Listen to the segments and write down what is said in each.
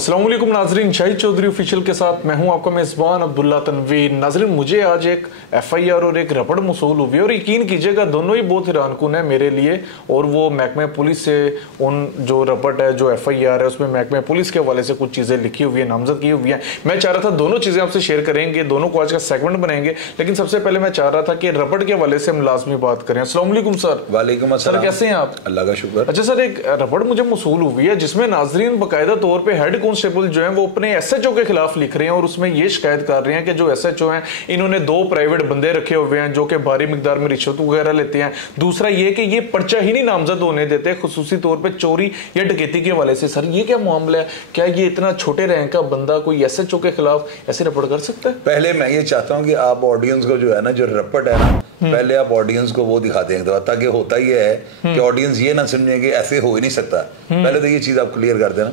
अस्सलाम वालेकुम नाजरीन, शाहिद चौधरी ऑफिशियल के साथ मैं हूं आपका मेज़बान अब्दुल्ला तनवीर। नाजरीन, मुझे आज एक एफआईआर और एक रपट मौसूल हुई है और यकीन कीजिएगा दोनों ही बहुत हैरानकुन है मेरे लिए। और वो महकमे पुलिस से उन जो रपट है, जो एफआईआर है, उसमें महकमे पुलिस के हवाले से कुछ चीज़ें लिखी हुई है, नामजद की हुई है। मैं चाह रहा था दोनों चीज़ें आपसे शेयर करेंगे, दोनों को आज का सेगमेंट बनाएंगे, लेकिन सबसे पहले मैं चाह रहा था कि रपट के हवाले से हम लाजमी बात करें। अस्सलाम वालेकुम सर। वालेकुम अस्सलाम। सर कैसे हैं आप? अल्लाह का शुक्र। अच्छा सर, एक रपट मुझे मौसूल हुई है जिसमें नाजरीन बाकायदा तौर पर हेड कांस्टेबल जो है वो अपने एसएचओ के खिलाफ लिख रहे हैं और उसमें ये शिकायत कर रहे हैं कि जो एसएचओ हैं इन्होंने 2 प्राइवेट बंदे रखे हुए हैं जो कि भारी मिकदार में रिश्वत वगैरह लेते हैं। दूसरा ये कि ये पर्चा ही नहीं नामजद होने देते, खुसूसी तौर पे चोरी या डकैती के हवाले से। सर ये क्या मामला है? क्या ये इतना छोटे रैंक का बंदा कोई एसएचओ के खिलाफ ऐसे रिपोर्ट कर सकता है? पहले मैं ये चाहता हूँ कि आप ऑडियंस को जो है ना, जो रपट है ना, पहले आप ऑडियंस को वो दिखाते हैं, ताकि होता ही है कि ऑडियंस ये ना समझे कि ऐसे हो ही नहीं सकता। पहले तो ये चीज आप क्लियर कर देना।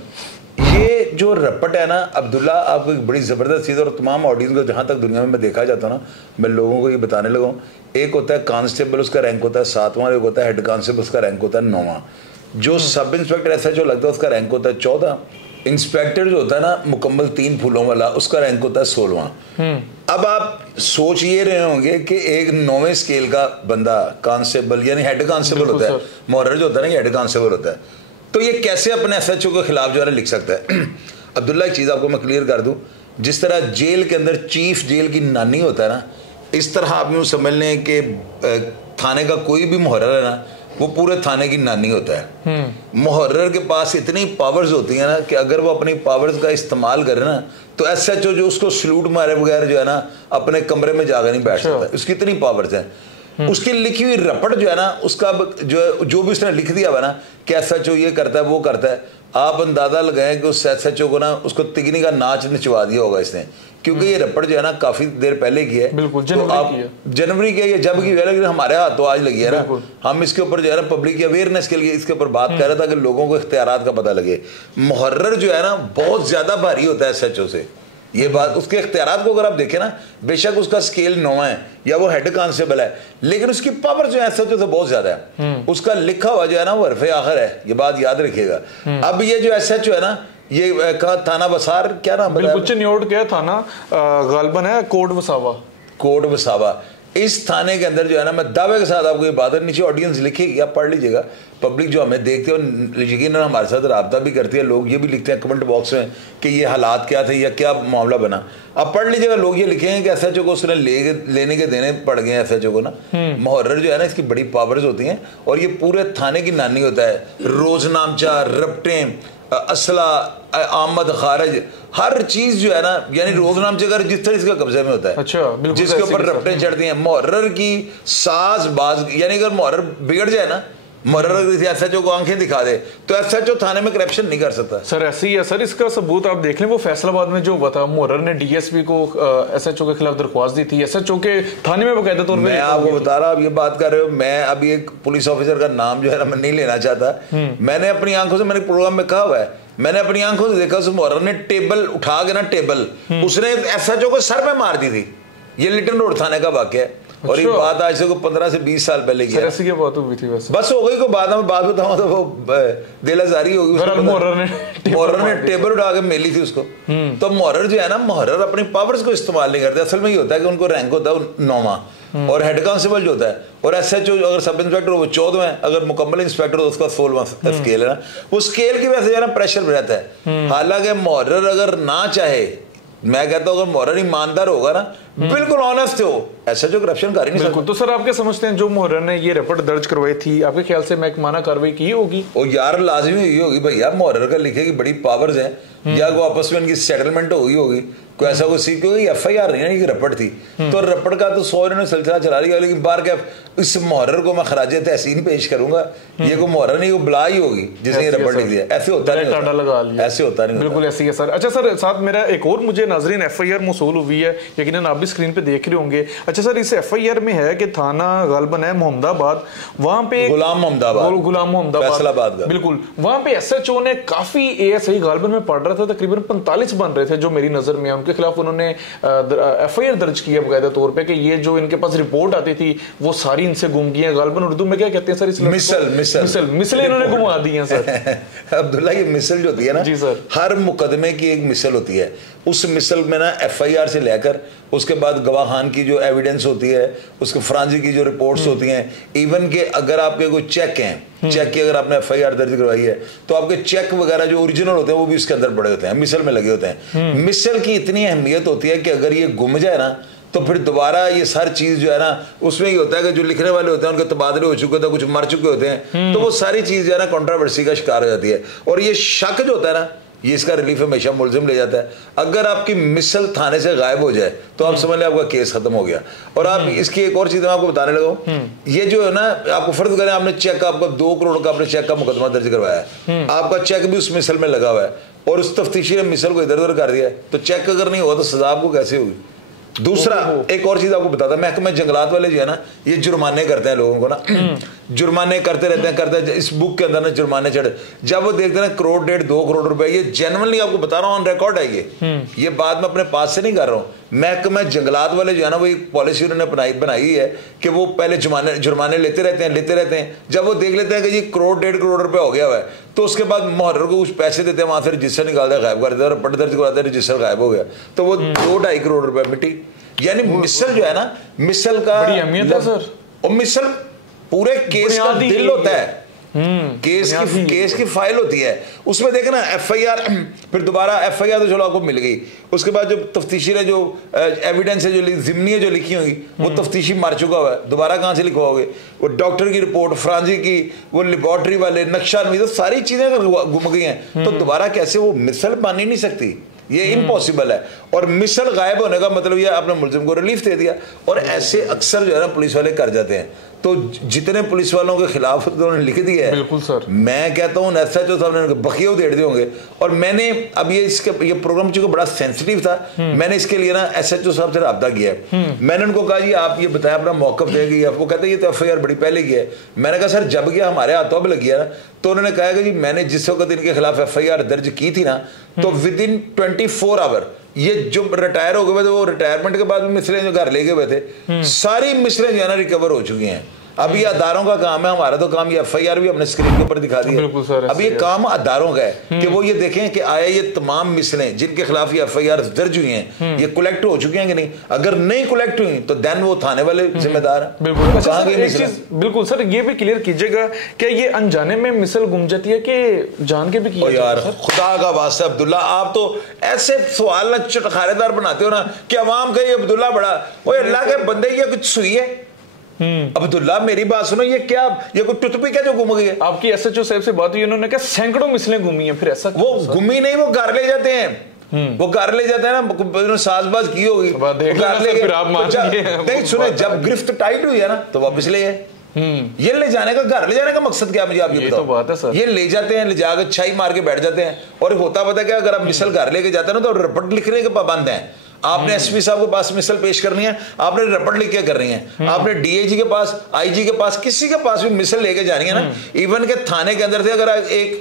ये जो रपट है ना अब्दुल्ला, आपको एक बड़ी ज़बरदस्त चीज़, और तमाम ऑडियंस को जहाँ तक दुनिया में मैं देखा जाता हूँ ना, मैं लोगों को ये बताने लगा हूँ। एक होता है कांस्टेबल, उसका रैंक होता है 7वां, एक होता है हेड कांस्टेबल, उसका रैंक होता है 9वां। जो सब इंस्पेक्टर एसएचओ लगता है उसका रैंक होता है 14। इंस्पेक्टर जो होता है ना मुकम्मल 3 फूलों वाला, उसका रैंक होता है 16वां। अब आप सोच ये रहे होंगे कि एक 9वें स्केल का बंदा कांस्टेबल यानी हेड कांस्टेबल होता है, मोहर्रर जो होता है ना, हेड कांस्टेबल होता है, तो ये कैसे अपने एसएचओ के खिलाफ जो है लिख सकता है? अब्दुल्ला, एक चीज़ आपको मैं क्लियर कर दूं, जिस तरह जेल के अंदर चीफ जेल की नानी होता है ना, इस तरह आप यूँ समझ लें कि थाने का कोई भी मुहर्रर है ना, वो पूरे थाने की नानी होता है। मुहर्रर के पास इतनी पावर्स होती हैं ना कि अगर वो अपनी पावर्स का इस्तेमाल करे ना, तो एसएचओ जो उसको सलूट मारे बगैर जो है ना अपने कमरे में जाकर नहीं बैठ सकता। उसकी इतनी पावर्स हैं। उसकी लिखी हुई रपट जो है ना, उसका जो भी उसने लिख दिया हुआ ना कि एसएचओ ये करता है वो करता है, आप अंदाजा लगाएं कि उस एसएचओ को ना उसको तिगनी का नाच नचवा दिया होगा इसने, क्योंकि ये रपट जो है ना काफी देर पहले की है। बिल्कुल, जनवरी की है, जब की है, लेकिन हमारे हाथ तो आज लगी है ना। हम इसके ऊपर जो है ना पब्लिक अवेयरनेस के लिए इसके ऊपर बात कर रहे थे कि लोगों को इख्तियारात का पता लगे। मुहर्रर जो है ना बहुत ज्यादा भारी होता है एसएचओ से, ये बात। उसके इख्तियारात को अगर आप देखें ना, बेशक उसका स्केल 9 है या वो हेड कांस्टेबल है, लेकिन उसकी पावर जो है एसएचओ से बहुत ज्यादा है। उसका लिखा हुआ जो है ना वो हरफे आखिर है, ये बात याद रखिएगा। अब ये जो एसएचओ है ना, ये कहा थाना बसार, क्या नाम बिल्कुल चिन्योट क्या थाना गालबन है, कोट वसावा। इस थाने के अंदर जो है ना, मैं दावे के साथ आपको ये बात है, नीचे ऑडियंस लिखेगी, आप पढ़ लीजिएगा। पब्लिक जो हमें देखते हो यकीनन हमारे साथ रब्ता भी करती है, लोग ये भी लिखते हैं कमेंट बॉक्स में कि ये हालात क्या थे या क्या मामला बना। आप पढ़ लीजिएगा, लोग ये लिखेंगे कि एसएचओ को उसने लेने के देने पड़ गए एसएचओ को ना। मुहर्रर जो है ना, इसकी बड़ी पावर्स होती हैं और ये पूरे थाने की नानी होता है। रोजनामचा, रपटें, असला, आमद खारज, हर चीज जो है ना, यानी रोजनामचे का रजिस्टर इसका कब्जे में होता है। अच्छा, जिसके ऊपर रपटें चढ़ती हैं। मुहर्रर की साज बाज, यानी अगर मुहर्रर बिगड़ जाए ना, मुहर्रर एसएचओ को आंखें दिखा दे, तो एसएचओ थाने में करप्शन नहीं कर सकता। सर ऐसे ही है सर, इसका सबूत आप देख लें, वो फैसलाबाद में जो हुआ था, मुहर्रर ने डीएसपी को एसएचओ के खिलाफ दरख्वास्त दी थी, एसएचओ के थाने में बकायदा तौर पर। मैं आपको बता रहा, आप ये बात कर रहे हो, मैं अभी एक पुलिस ऑफिसर का नाम जो है ना मैं नहीं लेना चाहता, मैंने अपनी आंखों से, मैंने प्रोग्राम में कहा हुआ है, मैंने अपनी आंखों से देखा, उस मुहर्रर ने टेबल उठा के ना, टेबल उसने एसएचओ को सर में मार दी थी। ये लिटन रोड थाने का वाकया है। अच्छा। और ये बात आज से 15 से 20 साल पहले की है। ऐसी क्या बात हुई थी? बस हो गई, को बाद में बात बताऊं तो वो दिलाजारी होगी। मुहर्रर ने टेबल उठा के मेली थी उसको। तो मुहर्रर जो है ना, मुहर्रर अपनी पावर्स को इस्तेमाल नहीं करते। असल में ये होता है कि उनको रैंक होता है 9वां और हेड कांस्टेबल जो होता है, और एसएचओ अगर सब इंस्पेक्टर हो वो 14वां है, अगर मुकम्मल इंस्पेक्टर हो उसका 16वां स्केल है ना। वो स्केल की वजह से जो है ना प्रेशर रहता है। हालांकि मुहर्रर अगर ना चाहे, मैं कहता हूं अगर मुहर्रर ईमानदार होगा ना, बिल्कुल ऑनेस्ट हो, ऐसा जो करप्शन कर ही नहीं सकता। तो सर आप क्या समझते हैं, जो मुहर्रर ने ये रिपोर्ट दर्ज करवाई थी, आपके ख्याल से महकमाना कार्रवाई की होगी? ओ यार लाजमी हुई होगी भैया, मुहर्रर का लिखे की बड़ी पावर्स है, या वो आपस में इनकी सेटलमेंट हुई होगी, कोई ऐसा कोई सीख, क्योंकि एफआईआर नहीं है, ये रपट थी, तो रपट का तो 100 इन्होंने सिलसिला चला लिया। लेकिन बार क्या इस मुहर्रर को मैं खराजे तहसीन पेश करूंगा, ये को मुहर्रर नहीं, वो बला ही होगी जिसने ये रपट लिख दिया। ऐसे होता नहीं, ऐसे होता नहीं, बिल्कुल ऐसे ही है सर। अच्छा सर, साथ मेरा एक और मुझे नाजरीन एफआईआर मौसूल हुई है, यकीनन आप भी भी स्क्रीन पे देख रहे होंगे। अच्छा सर, इस एफआईआर में है कि थाना गालबन है मोहम्मदाबाद, वहां पे गुलाम मोहम्मदाबाद, बिल्कुल, वहां पे एसएचओ ने काफी एएसआई गालबन में पढ़ रहा था, तकरीबन 45 बन रहे थे जो मेरी नजर में, उनके खिलाफ उन्होंने एफआईआर दर्ज किया बकायदा तौर पे कि ये जो इनके पास रिपोर्ट आती थी वो सारी इनसे गुम गई है। गालबन उर्दू में क्या कहते हैं सर? मिसल इन्होंने घुमा दी है सर। अब्दुल्ला, ये मिसल जो होती है ना जी सर, हर मुकदमे की एक मिसल होती है। उस मिसल में ना एफआईआर से लेकर उसके बाद गवाहान की जो एविडेंस होती है, उसके फ्रांसी की जो रिपोर्ट्स होती हैं, इवन के अगर आपके कोई चेक हैं, चेक की अगर आपने एफआईआर दर्ज करवाई है तो आपके चेक वगैरह जो ओरिजिनल होते हैं वो भी उसके अंदर पड़े होते हैं, मिसल में लगे होते हैं। मिसल की इतनी अहमियत होती है कि अगर ये गुम जाए ना तो फिर दोबारा ये हर चीज जो है ना उसमें ही होता है कि जो लिखने वाले होते हैं उनके तबादले हो चुके होते हैं, कुछ मर चुके होते हैं, तो वो सारी चीज जो है ना कंट्रोवर्सी का शिकार हो जाती है। और ये शक जो होता है ना, ये इसका रिलीफ हमेशा मुलजिम ले जाता है। अगर आपकी मिसल थाने से गायब हो जाए तो आप समझ लें आपका केस खत्म हो गया। और आप इसकी एक और चीज मैं आपको बताने लगा, ये जो है ना, आपको फर्ज करें आपने चेक, आपका 2 करोड़ का आपने चेक का मुकदमा दर्ज करवाया है, आपका चेक भी उस मिसल में लगा हुआ है और उस तफ्तीशी ने मिसल को इधर उधर कर दिया, तो चेक अगर नहीं हुआ तो सजा आपको कैसे होगी? दूसरा एक और चीज आपको बताता, महकमा जंगलात वाले जो है ना, ये जुर्माने करते हैं लोगों को ना, जुर्माने करते रहते हैं, इस बुक के अंदर ना जुर्माने चढ़े, जब वो देखते हैं 1 करोड़ 1.5 2 करोड़ रुपए, ये जेन्युइनली आपको बता रहा हूँ, ऑन रिकॉर्ड है ये बात मैं अपने पास से नहीं कर रहा हूँ। महकमा जंगलात वाले जो है ना, वो एक पॉलिसी उन्होंने बनाई है कि वो पहले जुर्माने लेते रहते हैं, जब वो देख लेते हैं कि जी 1 करोड़ 1.5 करोड़ रुपए हो गया हुआ है, तो उसके बाद मुहर्रर को कुछ पैसे देते हैं, वहां से रजिस्टर निकालते हैं, गायब कर देते हैं, रिपोर्ट दर्ज करवाते हैं, रजिस्टर गायब हो गया, तो वो 2-2.5 करोड़ रुपए मिट्टी। यानी मिसल जो है ना, मिसल का बड़ी अहमियत है सर, और मिसल पूरे केस का दिल होता है, केस की फाइल होती है, उसमें देखे ना एफआईआर, फिर दोबारा एफआईआर तो चलो आपको मिल गई, उसके बाद जो तफ्तीशी ने जो एविडेंस है, जो जिम्नी जो लिखी होगी, वो तफ्तीशी मार चुका हुआ है, दोबारा कहां से लिखवाओगे? वो डॉक्टर की रिपोर्ट, फ्रांसी की, वो लेबोरेटरी वाले नक्शा, तो सारी चीजें अगर गुम गई हैं तो दोबारा कैसे? वो मिसल बन ही नहीं सकती, ये इम्पॉसिबल है। और मिसल गायब होने का मतलब ये आपने मुलजिम को रिलीफ दे दिया। और ऐसे अक्सर जो है ना पुलिस वाले कर जाते हैं, तो जितने पुलिस वालों के खिलाफ उन्होंने लिख दिया है, बिल्कुल सर, मैं कहता हूँ एसएचओ साहब ने बखिए उधेड़ दिए होंगे। और मैंने अब ये प्रोग्राम चूंकि बड़ा सेंसिटिव था, मैंने इसके लिए ना एसएचओ साहब से राब्ता किया है। मैंने उनको कहा जी आप ये बताया अपना मौकफ देंगे, वो कहते हैं ये तो एफआईआर बड़ी पहले की है। मैंने कहा सर जब गया हमारे हाथों में लग गया ना, तो उन्होंने कहा कि जी मैंने जिस वक्त इनके खिलाफ एफआईआर दर्ज की थी ना, तो विद इन 24 आवर ये जो रिटायर हो गए थे, वो रिटायरमेंट के बाद मिसलें जो घर ले गए हुए थे, सारी मिसलें जो है ना रिकवर हो चुकी हैं। अब ये अदारों का काम है, हमारा तो काम ये एफआईआर भी हमने स्क्रीन के ऊपर दिखा दिया। अब ये काम अदारों का है कि वो ये देखें कि आया ये तमाम मिसलें जिनके खिलाफ ये एफआईआर दर्ज हुई हैं, ये कलेक्ट हो चुकी हैं कि नहीं। अगर नहीं कलेक्ट हुई तो देन वो थाने वाले जिम्मेदार हैं। बिल्कुल सर, ये भी क्लियर कीजिएगा कि ये अनजाने में मिसल गुम जाती है कि जान के भी किया? यार खुदा का वास्ता अब्दुल्ला, आप तो ऐसे सवाल चटखारेदार बनाते हो ना कि अवाम का ये अब्दुल्ला बड़ा, ओए अल्लाह के बंदे, ये कुछ सुई है? अब्दुल्ला मेरी बात सुनो, ये क्या, ये कोई टूथपिक है जो गुम गई है? आपकी एसएचओ साहब से बात हुई, उन्होंने कहा सैकड़ों मिसलें गुमी हैं। फिर ऐसा वो गुमी नहीं, वो घर ले जाते हैं, वो घर ले जाते हैं ना, साजबाज की होगी, नहीं सुने, जब गिरफ्त टाइट हुई है ना तो वापस ले गए। ये ले जाने का, घर ले जाने का मकसद क्या, मुझे आप ये बताओ। तो बात है सर, ये ले जाते हैं, ले जाकर छाई मार के बैठ जाते हैं। और होता पता क्या, अगर आप मिसल घर लेके जाते हैं ना तो रिपोर्ट लिखने के पाबंद हैं। आपने एसपी साहब के पास मिसल पेश करनी है, आपने रिपोर्ट लिख के करनी है, आपने डीआईजी के पास, आईजी के पास, किसी के पास भी मिसल लेके जानी है ना, इवन के थाने के अंदर से अगर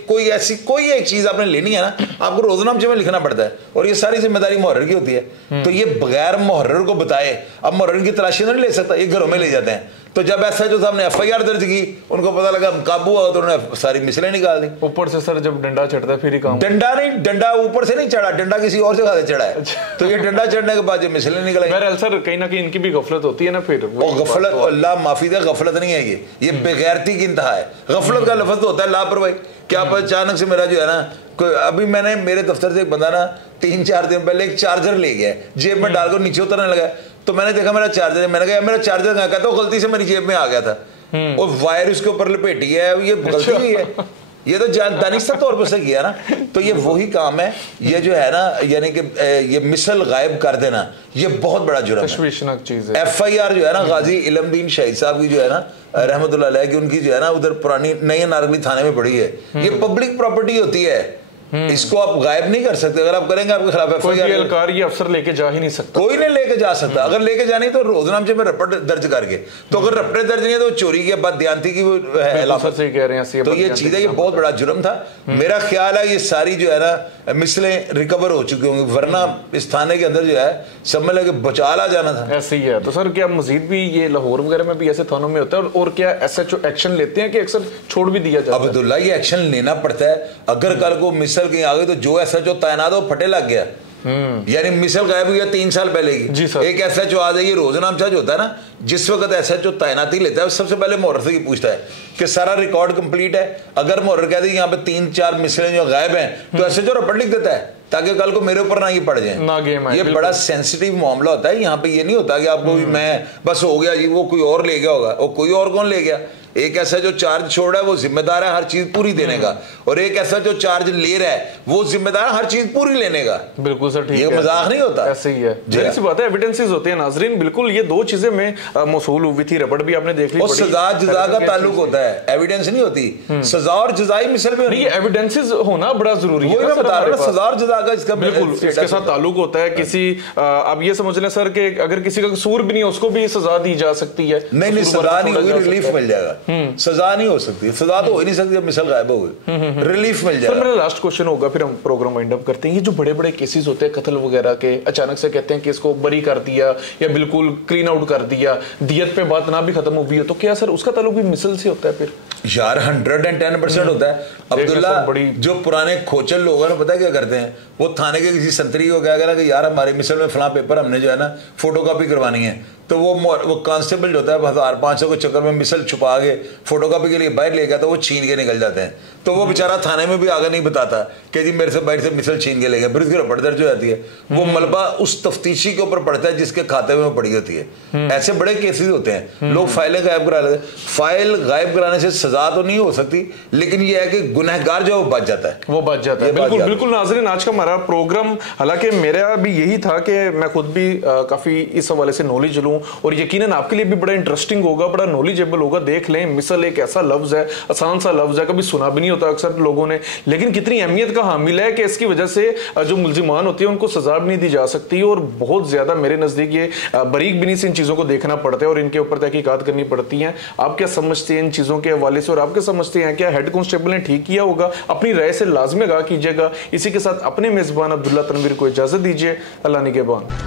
कोई ऐसी कोई एक चीज आपने लेनी है ना, आपको रोजनामे में लिखना पड़ता है। और ये सारी जिम्मेदारी मुहर्रर की होती है। तो ये बगैर मुहर्रर को बताए, अब मुहर्रर की तलाशी नहीं ले सकता, ये घरों में ले जाते हैं। तो जब एसएचओ साहब ने एफआईआर दर्ज की, उनको पता लगा काबू हुआ, तो उन्होंने सारी मिसलें निकाल दी। ऊपर से सर जब डंडा चढ़ता है फिर ही काम। डंडा नहीं, डंडा ऊपर से नहीं चढ़ा, डंडा किसी और जगह से चढ़ा है। तो ये डंडा चढ़ने के बाद ये मिसलें निकल आई। सर कहीं ना कहीं इनकी भी गफलत होती है ना, फिर वो गफलत, अल्लाह माफी दे, गफलत नहीं है ये बेगैरती की इंतहा है। गफलत का लफ्ज तो होता है लापरवाही। क्या अचानक से मेरा जो है ना, अभी मैंने मेरे दफ्तर से एक बंदा ना 3-4 दिन पहले एक चार्जर ले गया, जेब में डालकर नीचे उतरने लगा, तो मैंने देखा मेरा चार्जर है, मैंने कहा मेरा चार्जर कहाँ, कहता वो गलती से मेरी जेब में आ गया था और वायर उसके ऊपर लपेटी है, ये गलती हुई है। ये तो दानिस्ता तौर पर से किया ना। तो ये वही काम है, ये जो है ना, यानी कि ये मिसल गायब कर देना, ये बहुत बड़ा जुर्म है, तशवीशनाक चीज है। एफआईआर जो है ना गाजी इलमदीन शहीद साहब की जो है ना रहमतुल्लाह अलैह की, उनकी जो है ना उधर पुरानी नई नारगली थाने में पड़ी है। ये पब्लिक प्रॉपर्टी होती है, इसको आप गायब नहीं कर सकते। अगर आप करेंगे आपके खिलाफ कोई भी एहलकार ये अफसर लेके जा ही नहीं सकता, कोई नहीं लेके जा सकता। अगर लेके जानी तो रोजनामचे में रपट दर्ज करके, तो अगर रपटे दर्ज नहीं है तो चोरी की बददियानती की से कह रहे हैं। तो ये चीज है, ये बहुत बड़ा जुर्म था। मेरा ख्याल है ये सारी जो है ना मिसलें रिकवर हो चुकी होंगी, वरना इस थाने के अंदर जो है समझ लगे बचा ला जाना था। ऐसे ही है। तो सर क्या मजीद भी ये लाहौर वगैरह में भी ऐसे थानों में होता है, और क्या SHO एक्शन लेते हैं कि अक्सर छोड़ भी दिया जाता है? अब्दुल्ला ये एक्शन लेना पड़ता है। अगर कल को मिसल कहीं आ गई तो जो SHO तैनात हो फटे लग गया, यानी मिसल गायब हुई 3 साल पहले की, एक SHO आ जाइए। रोजनामचा जो होता है ना, जिस वक्त SHO तैनाती लेता है सबसे पहले मुहर्र से पूछता है कि सारा रिकॉर्ड कंप्लीट है। अगर मुहर्र कह दे यहाँ पे 3-4 मिसलें जो गायब हैं तो SHO रपट लिख देता है ताकि कल को मेरे ऊपर ना ही पड़ जाए ना गेम है। ये बड़ा सेंसिटिव मामला होता है। यहाँ पे ये नहीं होता कि आपको मैं बस हो गया जी, वो कोई और ले गया होगा। वो कोई और कौन ले गया? एक ऐसा जो चार्ज छोड़ रहा है वो जिम्मेदार है हर चीज पूरी देने का, और एक ऐसा जो चार्ज ले रहा है वो जिम्मेदार हर चीज पूरी लेने का। बिल्कुल सर, ठीक है, ये मजाक नहीं होता, ऐसे ही है। जाहिर सी बात है, एविडेंसेस होते हैं नाजरीन। बिल्कुल ये दो चीजें में मौसूल हुई थी, रबड़ भी आपने देख ली। और सजा जजा का ताल्लुक होता है, एविडेंस नहीं होती। सजा और जजाई मिसल में ये एविडेंसेस होना बड़ा जरूरी है। सजा और जजा का इसका बिल्कुल इसके साथ ताल्लुक होता है। किसी आप ये समझ लें सर कि अगर किसी का कसूर भी नहीं है उसको भी सजा दी जा सकती है। नहीं, सजा नहीं होगी, रिलीफ मिल जाएगा। सजा नहीं हो सकती, सजा तो हो ही नहीं सकती जब मिसल गायब हो गई, रिलीफ मिल जाएगा। मेरा लास्ट क्वेश्चन होगा, फिर हम प्रोग्राम वाइंड अप करते हैं। ये जो बड़े बड़े केसेस होते हैं कत्ल वगैरह के, अचानक से कहते हैं कि इसको बरी कर दिया या बिल्कुल क्लीन आउट कर दिया, दियत पे बात ना भी खत्म हुई हो, तो क्या सर उसका ताल्लुक भी मिसल से होता है? फिर यार 110% होता है अब्दुल्ला। जो पुराने खोचल लोग हैं ना, पता है क्या करते हैं? वो थाने के किसी संतरी को क्या करा कि यार हमारे मिसल में फला पेपर हमने जो है ना फोटोकॉपी करवानी है, तो वो कांस्टेबल जो होता है 1500 के चक्कर में मिसल छुपा के फोटोकॉपी के लिए बाहर ले गया, तो वो छीन के निकल जाते हैं। तो वो बेचारा थाने में भी आगे नहीं बताता कि जी मेरे से बाहर से मिसल छीन के ले गया, फिर उसकी रपट दर्ज हो जाती है। वो मलबा उस तफ्तीशी के ऊपर पड़ता है जिसके खाते में पड़ी होती है। ऐसे बड़े केसेस होते हैं, लोग फाइलें गायब करा लेते हैं। फाइल गायब कराने से सजा तो नहीं हो सकती, लेकिन ये है कि गुनहगार जो है वो बच जाता है, वो बच जाता है। बिल्कुल बिल्कुल नाज़रीन, आज का हमारा प्रोग्राम, हालांकि मेरा भी यही था कि मैं खुद भी काफी इस हवाले से नॉलेज लूं, और यकीनन आपके लिए भी बड़ा इंटरेस्टिंग होगा, बड़ा नॉलेजेबल होगा। देख लें, मिसल एक ऐसा लफ्ज है, आसान सा लफ्ज है, कभी सुना भी नहीं होता अक्सर लोगों ने, लेकिन कितनी अहमियत का हामिल है कि इसकी वजह से जो मुल्जिमान होती है उनको सजा भी नहीं दी जा सकती, और बहुत ज्यादा मेरे नजदीक ये बारीक बिनी से इन चीजों को देखना पड़ता है और इनके ऊपर तहकीकात करनी पड़ती है। आप क्या समझते हैं इन चीजों के हवाले से, और आप क्या समझते हैं क्या हेड कांस्टेबल ने ठीक किया होगा? अपनी राय से लाजमी आगाह कीजिएगा। इसी के साथ अपने मेजबान अब्दुल्ला तनवीर को इजाजत दीजिए। अल्लाह निगहबान।